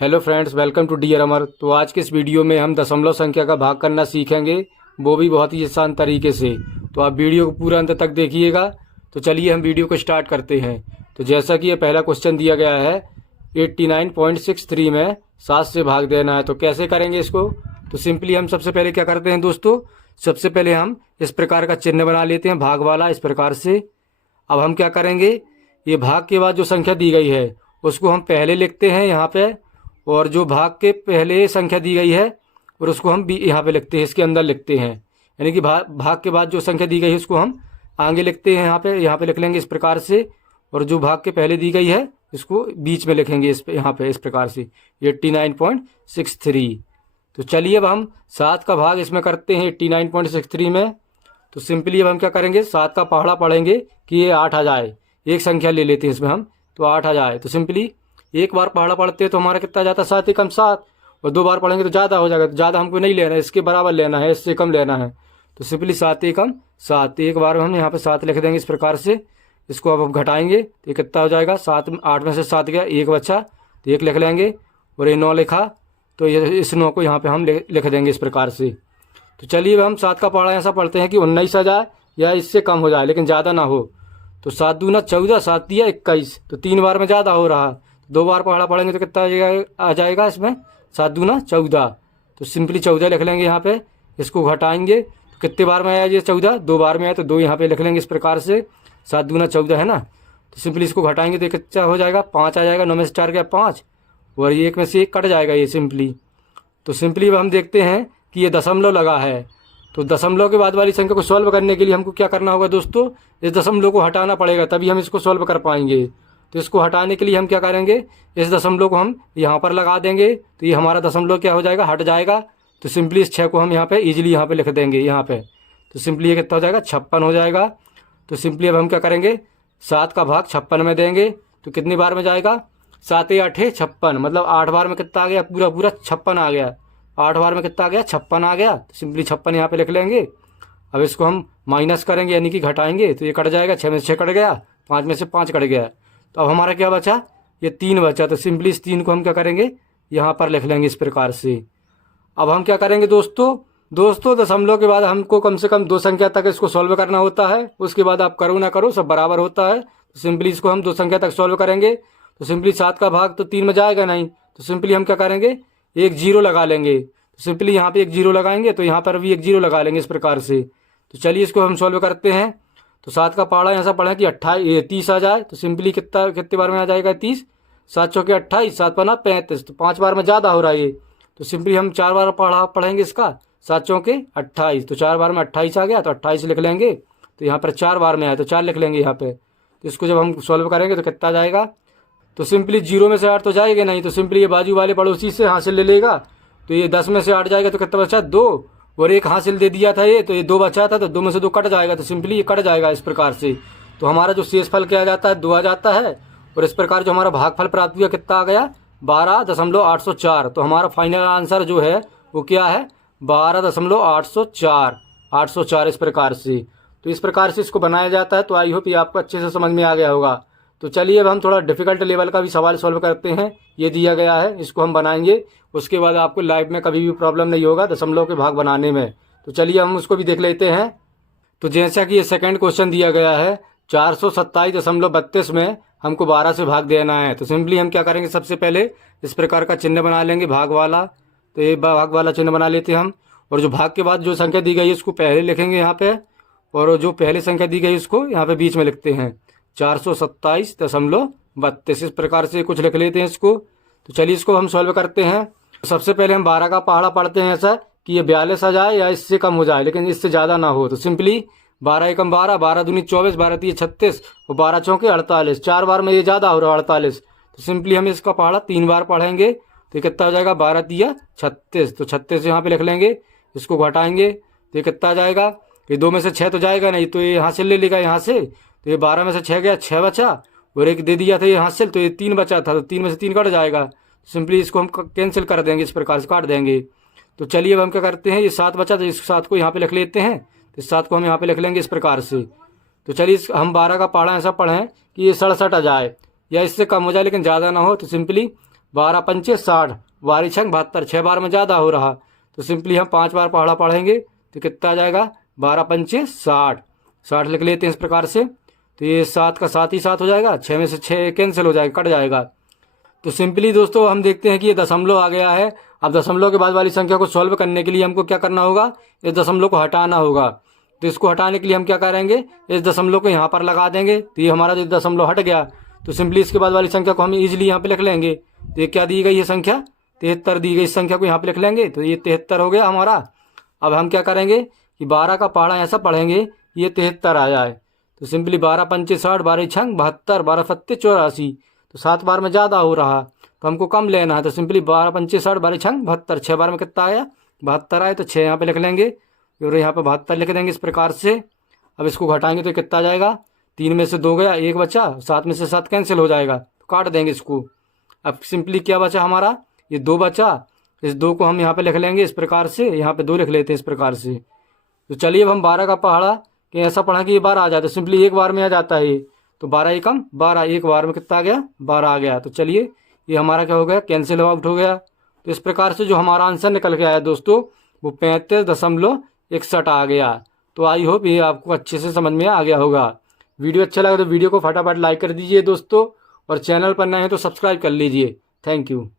Hello friends, welcome to dear Amar. तो आज के इस वीडियो में हम दशमलव संख्या का भाग करना सीखेंगे, वो भी बहुत ही आसान तरीके से। तो आप वीडियो को पूरा अंत तक देखिएगा। तो चलिए हम वीडियो को स्टार्ट करते हैं। तो जैसा कि ये पहला क्वेश्चन दिया गया है 89.63 में 7 से भाग देना है। तो कैसे करेंगे इसको? तो सिंपली हम सबसे पहले क्या करते हैं दोस्तों, सबसे पहले हम इस प्रकार का चिन्ह बना लेते हैं, भाग वाला, इस प्रकार से। अब हम क्या करेंगे, ये भाग के बाद जो संख्या दी गई है उसको हम पहले लिखते हैं यहाँ पे, और जो भाग के पहले संख्या दी गई है और उसको हम भी यहाँ पे लिखते हैं, इसके अंदर लिखते हैं। यानी कि भाग के बाद जो संख्या दी गई है उसको हम आगे लिखते हैं, यहाँ पे लिख लेंगे इस प्रकार से। और जो भाग के पहले दी गई है इसको बीच में लिखेंगे यहाँ पे इस प्रकार से 89.63। तो चलिए अब हम 7 का भाग इसमें करते हैं 89.63 में। तो सिंपली अब हम क्या करेंगे, 7 का पहाड़ा पढ़ेंगे कि ये 8 आ जाए। एक संख्या ले लेते हैं इसमें हम, तो 8 आ जाए। तो सिंपली एक बार पहाड़ा पढ़ते हैं तो हमारा कितना जाता है, 7 एकम 7। और 2 बार पढ़ेंगे तो ज़्यादा हो जाएगा, तो ज़्यादा हमको नहीं लेना है, इसके बराबर लेना है, इससे कम लेना है। तो सिंपली 7 एकम 7, एक बार हम यहाँ पे 7 लिख देंगे इस प्रकार से। इसको अब हम घटाएंगे तो ये कितना हो जाएगा, 7 8 में से 7 गया, एक बचा तो 1 लिख लेंगे। और ये 9 लिखा तो ये इस 9 को यहाँ पे हम लिख देंगे इस प्रकार से। तो चलिए हम 7 का पहाड़ा ऐसा पढ़ते हैं कि 19 आ जाए या इससे कम हो जाए, लेकिन ज़्यादा ना हो। तो 7 दूना 14, 7 दिया 21, तो 3 बार में ज़्यादा हो रहा। 2 बार पहाड़ा पढ़ेंगे तो कितना आ जाएगा इसमें, 7 दूना 14। तो सिंपली 14 लिख लेंगे यहाँ पे। इसको घटाएंगे तो कितने बार में आया ये 14, 2 बार में आया, तो 2 यहाँ पे लिख लेंगे इस प्रकार से। 7 दूना 14 है ना। तो सिंपली इसको घटाएंगे तो कितना हो जाएगा, 5 आ जाएगा। 9 में से 4 गया 5, और ये 1 में से 1 कट जाएगा ये सिंपली। तो सिंपली अब हम देखते हैं कि ये दशमलव लगा है। तो दशमलव के बाद वाली संख्या को सॉल्व करने के लिए हमको क्या करना होगा दोस्तों, इस दशमलव को हटाना पड़ेगा, तभी हम इसको सॉल्व कर पाएंगे। तो इसको हटाने के लिए हम क्या करेंगे, इस दशमलव को हम यहाँ पर लगा देंगे, तो ये हमारा दशमलव क्या हो जाएगा, हट जाएगा। तो सिंपली इस 6 को हम यहाँ पे इजीली यहाँ पे लिख देंगे यहाँ पे। तो सिंपली ये कितना हो जाएगा, 56 हो जाएगा। तो सिंपली अब हम क्या करेंगे, 7 का भाग 56 में देंगे तो कितनी बार में जाएगा, 7 8 56, मतलब 8 बार में कितना आ गया, पूरा 56 आ गया। 8 बार में कितना आ गया, 56 आ गया। तो सिंपली 56 यहाँ पे लिख लेंगे। अब इसको हम माइनस करेंगे यानी कि घटाएंगे, तो ये कट जाएगा, 6 में से 6 कट गया, 5 में से 5 कट गया। तो अब हमारा क्या बचा, ये 3 बचा। तो सिंपली इस 3 को हम क्या करेंगे, यहाँ पर लिख लेंगे इस प्रकार से। अब हम क्या करेंगे दोस्तों दशमलव के बाद हमको कम से कम 2 संख्या तक इसको सॉल्व करना होता है। उसके बाद आप करो ना करो सब बराबर होता है। तो सिंपली इसको हम 2 संख्या तक सॉल्व करेंगे। तो सिंपली 7 का भाग तो 3 में जाएगा नहीं, तो सिंपली हम क्या करेंगे, एक 0 लगा लेंगे। तो सिंपली यहाँ पे एक 0 लगाएंगे, तो यहाँ पर भी एक 0 लगा लेंगे इस प्रकार से। तो चलिए इसको हम सॉल्व करते हैं। तो 7 का पहाड़ा ऐसा पढ़ा कि 30 आ जाए। तो सिंपली कितने बार में आ जाएगा 30, 7 चौके 28, 7 पन्ना 35, तो 5 बार में ज़्यादा हो रहा है ये। तो सिंपली हम 4 बार पढ़ेंगे इसका, 7 चौके 28, तो 4 बार में 28 आ गया, तो 28 लिख लेंगे। तो यहाँ पर 4 बार में आया तो 4 लिख लेंगे यहाँ पे। तो इसको जब हम सॉल्व करेंगे तो कितना जाएगा, तो सिंपली 0 में से 8 तो जाएगा नहीं, तो सिंपली ये बाजू वाले पड़ोसी से हासिल ले लेगा। तो ये 10 में से 8 जाएगा तो कितना बचा, 2, और एक हासिल दे दिया था ये, तो ये 2 बचा था, तो 2 में से 2 कट जाएगा। तो सिंपली ये कट जाएगा इस प्रकार से। तो हमारा जो शेषफल क्या जाता है, 2 आ जाता है। और इस प्रकार जो हमारा भागफल प्राप्त हुआ कितना आ गया, 12.804। तो हमारा फाइनल आंसर जो है वो क्या है, 12.804, 804 इस प्रकार से। तो इस प्रकार से इसको बनाया जाता है। तो आई होप ये आपको अच्छे से समझ में आ गया होगा। तो चलिए अब हम थोड़ा डिफिकल्ट लेवल का भी सवाल सॉल्व करते हैं। ये दिया गया है, इसको हम बनाएंगे, उसके बाद आपको लाइफ में कभी भी प्रॉब्लम नहीं होगा दशमलव के भाग बनाने में। तो चलिए हम उसको भी देख लेते हैं। तो जैसा कि ये सेकंड क्वेश्चन दिया गया है 427.32 में हमको 12 से भाग देना है। तो सिंपली हम क्या करेंगे, सबसे पहले इस प्रकार का चिन्ह बना लेंगे, भाग वाला। तो ये भाग वाला चिन्ह बना लेते हैं हम। और जो भाग के बाद जो संख्या दी गई है उसको पहले लिखेंगे यहाँ पे, और जो पहले संख्या दी गई है उसको यहाँ पे बीच में लिखते हैं, 427.32, इस प्रकार से कुछ लिख लेते हैं इसको। तो चलिए इसको हम सॉल्व करते हैं। सबसे पहले हम 12 का पहाड़ा पढ़ते हैं ऐसा कि ये 42 आ जाए या इससे कम हो जाए, लेकिन इससे ज़्यादा ना हो। तो सिंपली 12 एकम 12, 12 दूनी 24, 12 तीय 36, और 12 चौके 48, 4 बार में ये ज़्यादा हो रहा है 48। तो सिंपली हम इसका पहाड़ा 3 बार पढ़ेंगे, तो ये कितना हो जाएगा, 12 तीय 36, तो 36 यहाँ पे लिख लेंगे। इसको घटाएंगे तो ये कितना आ जाएगा, ये 2 में से 6 तो जाएगा नहीं, तो ये हासिल ले लेगा यहाँ से। तो ये 12 में से 6 गया, 6 बचा, और एक दे दिया था ये हासिल, तो ये 3 बचा था, तो 3 में से 3 कट जाएगा। सिंपली इसको हम कैंसिल कर देंगे, इस प्रकार से काट देंगे। तो चलिए अब हम क्या करते हैं, ये 7 बचा, तो इस 7 को यहाँ पे लिख लेते हैं। तो इस 7 को हम यहाँ पे लिख लेंगे इस प्रकार से। तो चलिए हम 12 का पहाड़ा ऐसा पढ़ें कि ये 67 आ जाए या इससे कम हो जाए, लेकिन ज़्यादा ना हो। तो सिंपली 12 पंचे 60, 12 छंग 72, 6 बार में ज़्यादा हो रहा तो सिंपली हम 5 बार पहाड़ा पढ़ेंगे तो कितना आ जाएगा 12 पंचे 60, 60 लिख लेते हैं इस प्रकार से। तो ये 7 का 7 ही 7 हो जाएगा, 6 में से 6 कैंसिल हो जाएगा, कट जाएगा। तो सिंपली दोस्तों हम देखते हैं कि ये दशमलव आ गया है। अब दशमलव के बाद वाली संख्या को सॉल्व करने के लिए हमको क्या करना होगा, इस दशमलव को हटाना होगा। तो इसको हटाने के लिए हम क्या करेंगे, इस दशमलव को यहाँ पर लगा देंगे तो ये हमारा जो दशमलव हट गया। तो सिंपली इसके बाद वाली संख्या को हम इजीली यहाँ पे लिख लेंगे। तो ये क्या दी गई है संख्या, 73 दी गई। इस संख्या को यहाँ पे लिख लेंगे तो ये 73 हो गया हमारा। अब हम क्या करेंगे कि 12 का पहाड़ा ऐसा पढ़ेंगे ये 73 आ जाए। तो सिंपली 12 पंचे 60, 12 छंग 72, 12 सत्ते 84, तो 7 बार में ज़्यादा हो रहा तो हमको कम लेना है। तो सिंपली 12 पंचे 60, 12 छंग 72, 6 बार में कितना आया 72 आए। तो 6 यहाँ पे लिख लेंगे और यहाँ पे 72 लिख देंगे इस प्रकार से। अब इसको घटाएंगे तो कितना जाएगा, 3 में से 2 गया, 1 बचा, 7 में से 7 कैंसिल हो जाएगा, तो काट देंगे इसको। अब सिंपली क्या बचा हमारा, ये 2 बचा, इस 2 को हम यहाँ पे लिख लेंगे इस प्रकार से, यहाँ पे 2 लिख लेते हैं इस प्रकार से। तो चलिए अब हम 12 का पहाड़ा कि ऐसा पढ़ा कि ये 12 आ जाए तो सिंपली एक बार में आ जाता है ये। तो 12 एकम 12, एक बार में कितना आ गया 12 आ गया। तो चलिए ये हमारा क्या हो गया, कैंसिल आउट हो गया। तो इस प्रकार से जो हमारा आंसर निकल के आया दोस्तों वो 35.61 आ गया। तो आई होप ये आपको अच्छे से समझ में आ गया होगा। वीडियो अच्छा लगा तो वीडियो को फटाफट लाइक कर दीजिए दोस्तों, और चैनल पर नए हैं तो सब्सक्राइब कर लीजिए। Thank you.